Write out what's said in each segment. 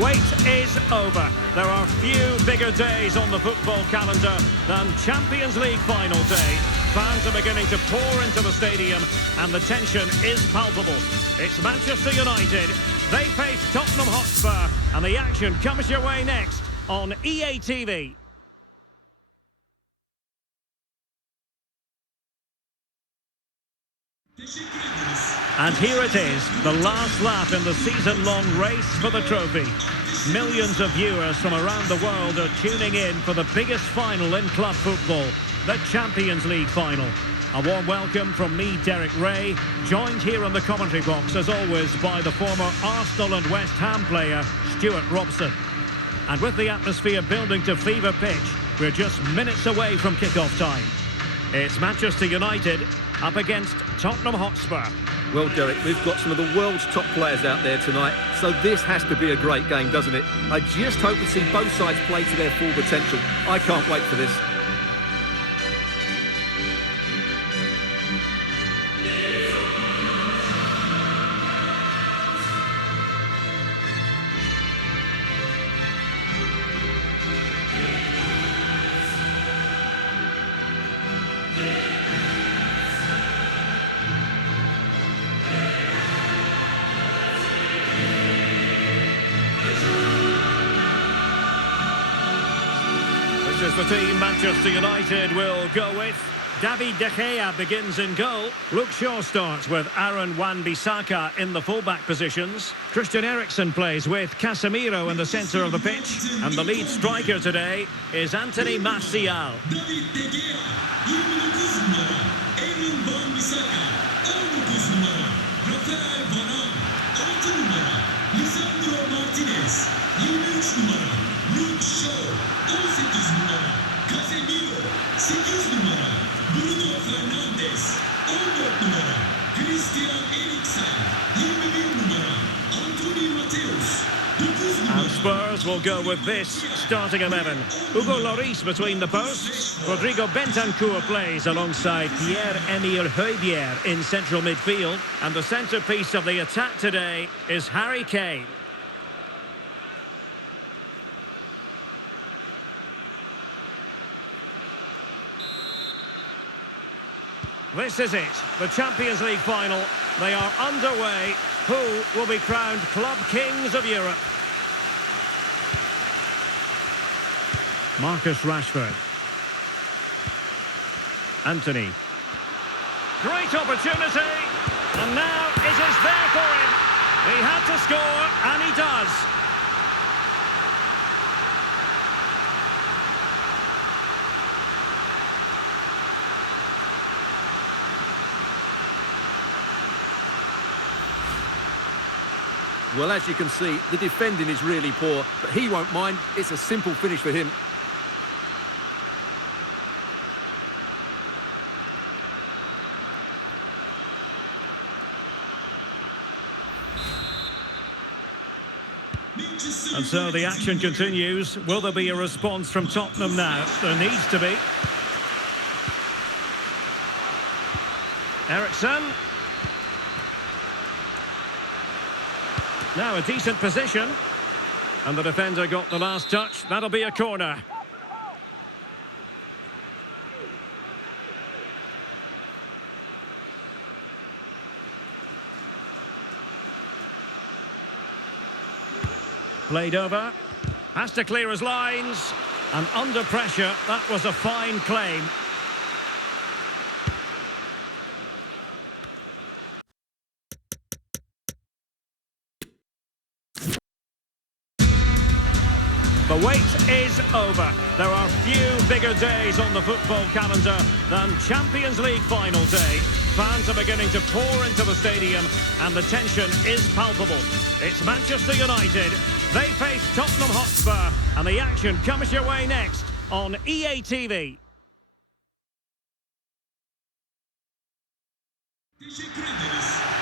wait is over. There are few bigger days on the football calendar than Champions League final day. Fans are beginning to pour into the stadium and the tension is palpable. It's Manchester United. They face Tottenham Hotspur and the action comes your way next on EA TV. And here it is, the last lap in the season-long race for the trophy. Millions of viewers from around the world are tuning in for the biggest final in club football, the Champions League final. A warm welcome from me, Derek Ray, joined here in the commentary box, as always, by the former Arsenal and West Ham player, Stuart Robson. And with the atmosphere building to fever pitch, we're just minutes away from kick-off time. It's Manchester United up against Tottenham Hotspur. Well, Derek, we've got some of the world's top players out there tonight, so this has to be a great game, doesn't it? I just hope we see both sides play to their full potential. I can't wait for this. This is the team Manchester United will go with. David De Gea begins in goal. Luke Shaw starts with Aaron Wan-Bissaka in the fullback positions. Christian Eriksen plays with Casemiro in the centre of the pitch. And the lead striker today is Anthony Martial. David De Gea, 29 numara. Aaron Wan-Bissaka, 19 numara. Rafael Varane, 6 numara. Lisandro Martinez, 23 numara. Luke Shaw, 18 numara. Casemiro, 8 numara. Bruno Fernandes, 14 numara. Christian Eriksen, 21 numara. Anthony Mateus, 9 numara. And Spurs will go with this starting 11. Hugo Lloris between the posts. Rodrigo Bentancur plays alongside Pierre-Emile Højbjerg in central midfield. And the centrepiece of the attack today is Harry Kane. This is it, the Champions League final. They are underway. Who will be crowned club kings of Europe? Marcus Rashford. Anthony. Great opportunity. And now it is there for him. He had to score, and he does. Well, as you can see, the defending is really poor, but he won't mind. It's a simple finish for him. And so the action continues. Will there be a response from Tottenham now? There needs to be. Eriksen. Now a decent position. And the defender got the last touch. That'll be a corner. Played over. Has to clear his lines. And under pressure, that was a fine claim. The wait is over. There are few bigger days on the football calendar than Champions League final day. Fans are beginning to pour into the stadium and the tension is palpable. It's Manchester United. They face Tottenham Hotspur and the action comes your way next on EA TV.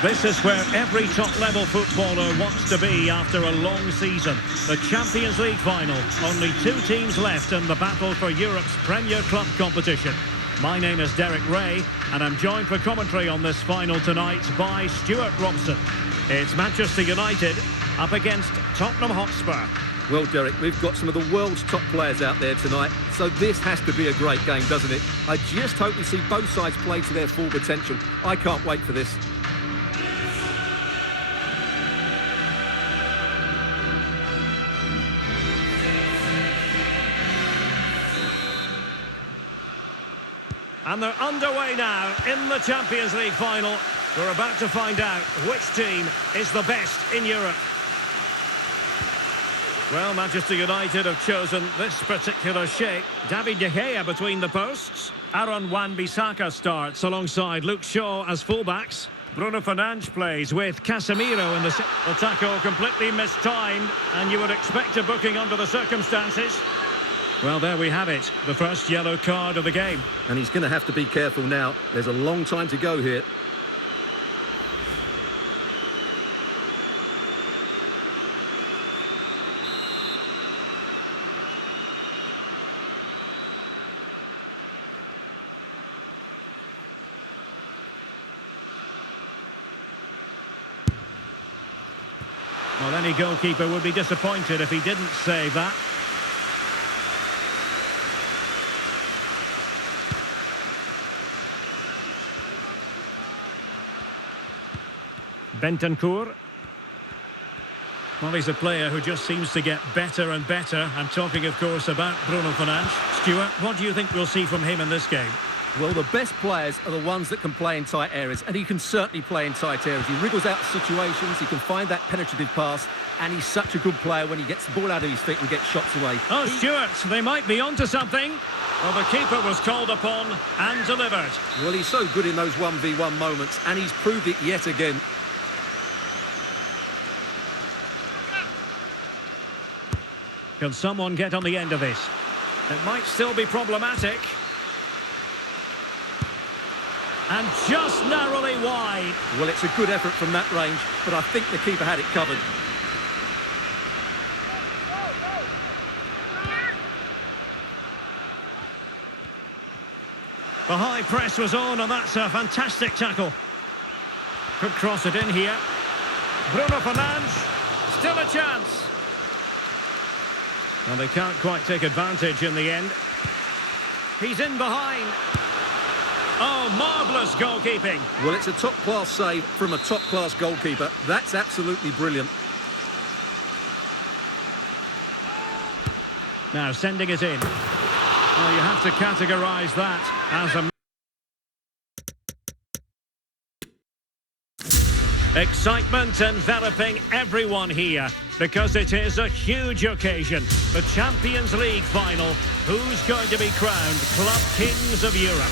This is where every top-level footballer wants to be after a long season. The Champions League final. Only 2 teams left in the battle for Europe's Premier Club competition. My name is Derek Ray, and I'm joined for commentary on this final tonight by Stuart Robson. It's Manchester United up against Tottenham Hotspur. Well, Derek, we've got some of the world's top players out there tonight, so this has to be a great game, doesn't it? I just hope we see both sides play to their full potential. I can't wait for this. And they're underway now in the Champions League final. We're about to find out which team is the best in Europe. Well, Manchester United have chosen this particular shape. David De Gea between the posts. Aaron Wan-Bissaka starts alongside Luke Shaw as fullbacks. Bruno Fernandes plays with Casemiro in the tackle completely mistimed, and you would expect a booking under the circumstances. Well, there we have it, the first yellow card of the game. And he's going to have to be careful now. There's a long time to go here. Well, any goalkeeper would be disappointed if he didn't save that. Bentancur. Well, he's a player who just seems to get better and better. I'm talking, of course, about Bruno Fernandes. Stuart, what do you think we'll see from him in this game? Well, the best players are the ones that can play in tight areas, and he can certainly play in tight areas. He wriggles out situations, he can find that penetrative pass, and he's such a good player when he gets the ball out of his feet and gets shots away. Oh, Stuart, they might be onto something. Well, the keeper was called upon and delivered. Well, he's so good in those 1v1 moments, and he's proved it yet again. Can someone get on the end of this? It might still be problematic. And just narrowly wide. Well, it's a good effort from that range, but I think the keeper had it covered. The high press was on, and that's a fantastic tackle. Could cross it in here. Bruno Fernandes, still a chance. Well, they can't quite take advantage in the end. He's in behind. Oh, marvellous goalkeeping. Well, it's a top-class save from a top-class goalkeeper. That's absolutely brilliant. Now sending it in. Well, you have to categorise that as a... Excitement enveloping everyone here because it is a huge occasion. The Champions League final. Who's going to be crowned Club Kings of Europe?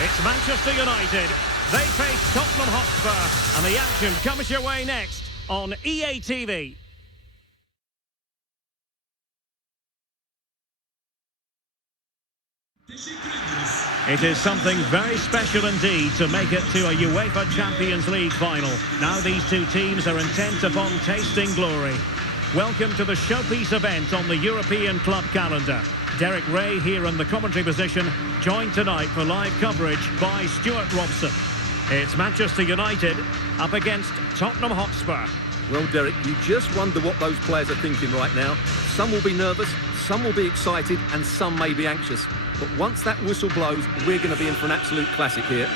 It's Manchester United. They face Tottenham Hotspur, and the action comes your way next on EA TV. It is something very special indeed to make it to a UEFA Champions League final. Now these two teams are intent upon tasting glory. Welcome to the showpiece event on the European club calendar. Derek Ray here in the commentary position, joined tonight for live coverage by Stuart Robson. It's Manchester United up against Tottenham Hotspur. Well, Derek, you just wonder what those players are thinking right now. Some will be nervous, some will be excited, and some may be anxious. But once that whistle blows, we're going to be in for an absolute classic here.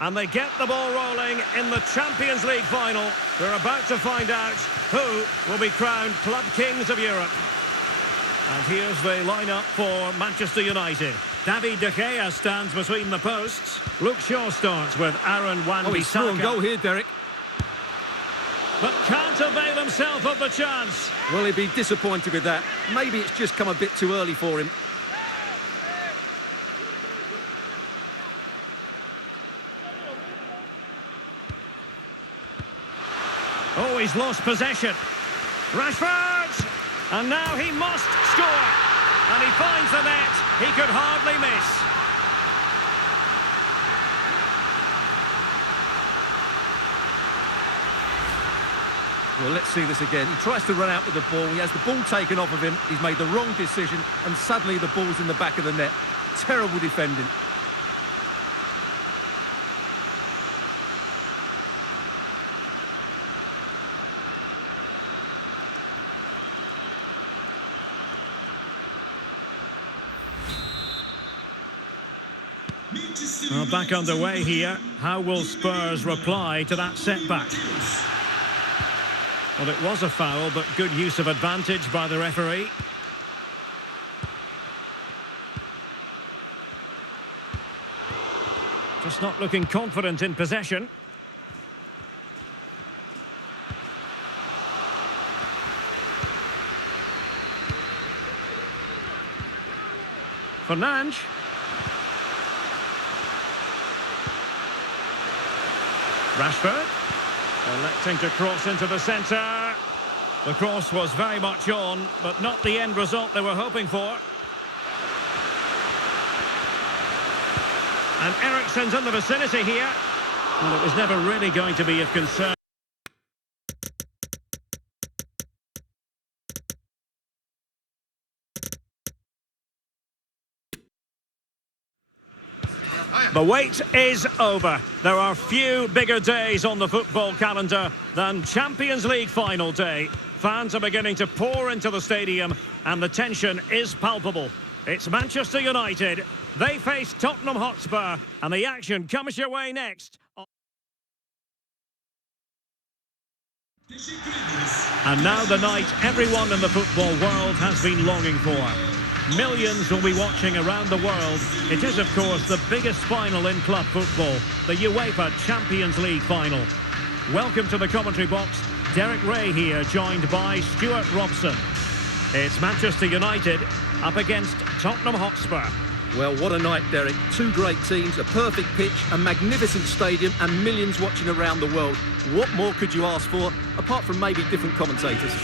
And they get the ball rolling in the Champions League final. We're about to find out who will be crowned Club Kings of Europe. And here's the lineup for Manchester United. David De Gea stands between the posts. Luke Shaw starts with Aaron Wan-Bissaka. Oh, he's through on goal here, Derek. But can't avail himself of the chance. Well, he'd be disappointed with that. Maybe it's just come a bit too early for him. Oh, he's lost possession. Rashford! And now he must score. And he finds the net. He could hardly miss. Well, let's see this again. He tries to run out with the ball. He has the ball taken off of him. He's made the wrong decision, and suddenly the ball's in the back of the net. Terrible defending. Well, back underway here. How will Spurs reply to that setback? Well, it was a foul, but good use of advantage by the referee. Just not looking confident in possession. Fernandes. Rashford. Electing to cross into the centre. The cross was very much on, but not the end result they were hoping for. And Eriksen's in the vicinity here. Well, it was never really going to be of concern. The wait is over. There are few bigger days on the football calendar than Champions League final day. Fans are beginning to pour into the stadium and the tension is palpable. It's Manchester United. They face Tottenham Hotspur and the action comes your way next. And now the night everyone in the football world has been longing for. Millions will be watching around the world. It is, of course, the biggest final in club football, the UEFA Champions League final. Welcome to the commentary box. Derek Ray here, joined by Stuart Robson. It's Manchester United up against Tottenham Hotspur. Well, what a night, Derek. Two great teams, a perfect pitch, a magnificent stadium, and millions watching around the world. What more could you ask for, apart from maybe different commentators?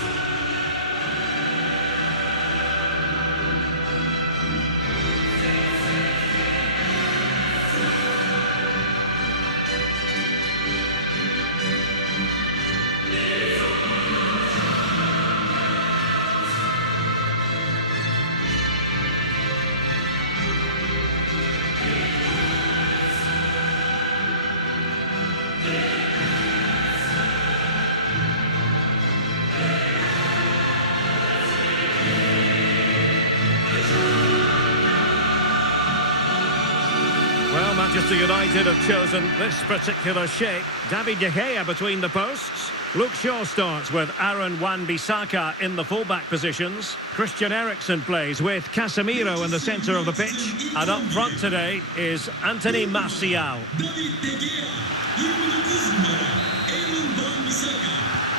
Manchester United have chosen this particular shape. David De Gea between the posts. Luke Shaw starts with Aaron Wan-Bissaka in the fullback positions. Christian Eriksen plays with Casemiro in the centre of the pitch. And up front today is Anthony Martial.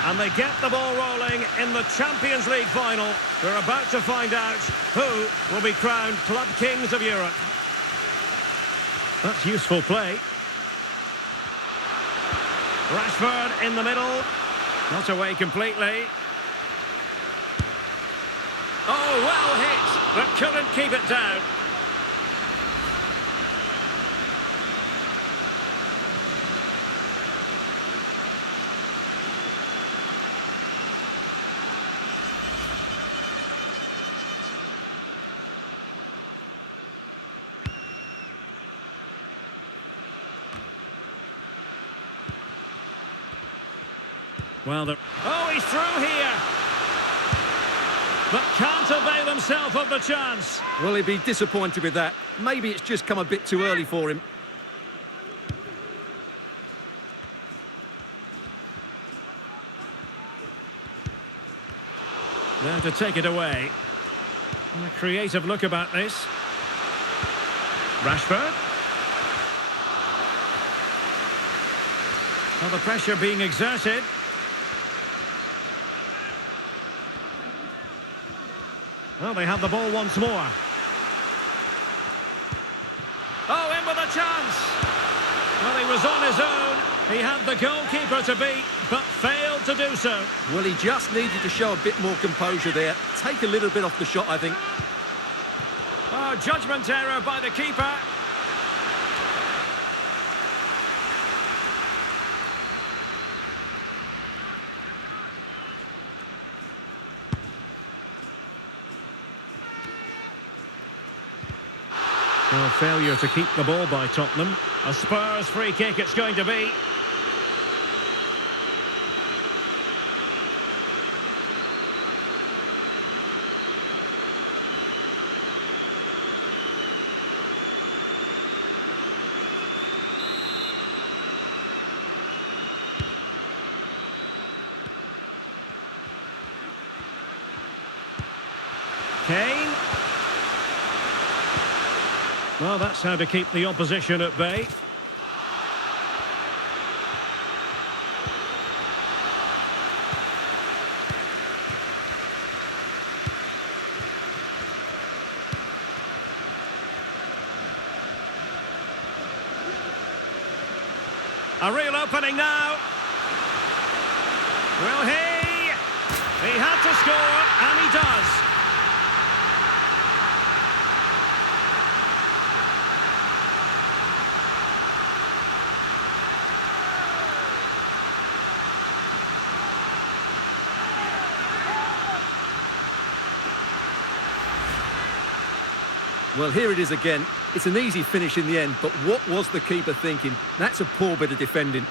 And they get the ball rolling in the Champions League final. We're about to find out who will be crowned Club Kings of Europe. That's useful play. Rashford in the middle. Not away completely. Oh, well hit, but couldn't keep it down. Well, oh, he's through here. But can't avail himself of the chance. Well, he'd be disappointed with that. Maybe it's just come a bit too early for him. There to take it away. And a creative look about this. Rashford. Well, the pressure being exerted. Well, they have the ball once more. Oh, in with a chance. Well, he was on his own. He had the goalkeeper to beat, but failed to do so. Well, he just needed to show a bit more composure there. Take a little bit off the shot, I think. Poor judgment error by the keeper. Well, failure to keep the ball by Tottenham. A Spurs free kick it's going to be. Kane. Well, that's how to keep the opposition at bay. A real opening now. Will he? He had to score, and he does. Well, here it is again. It's an easy finish in the end, but what was the keeper thinking? That's a poor bit of defending.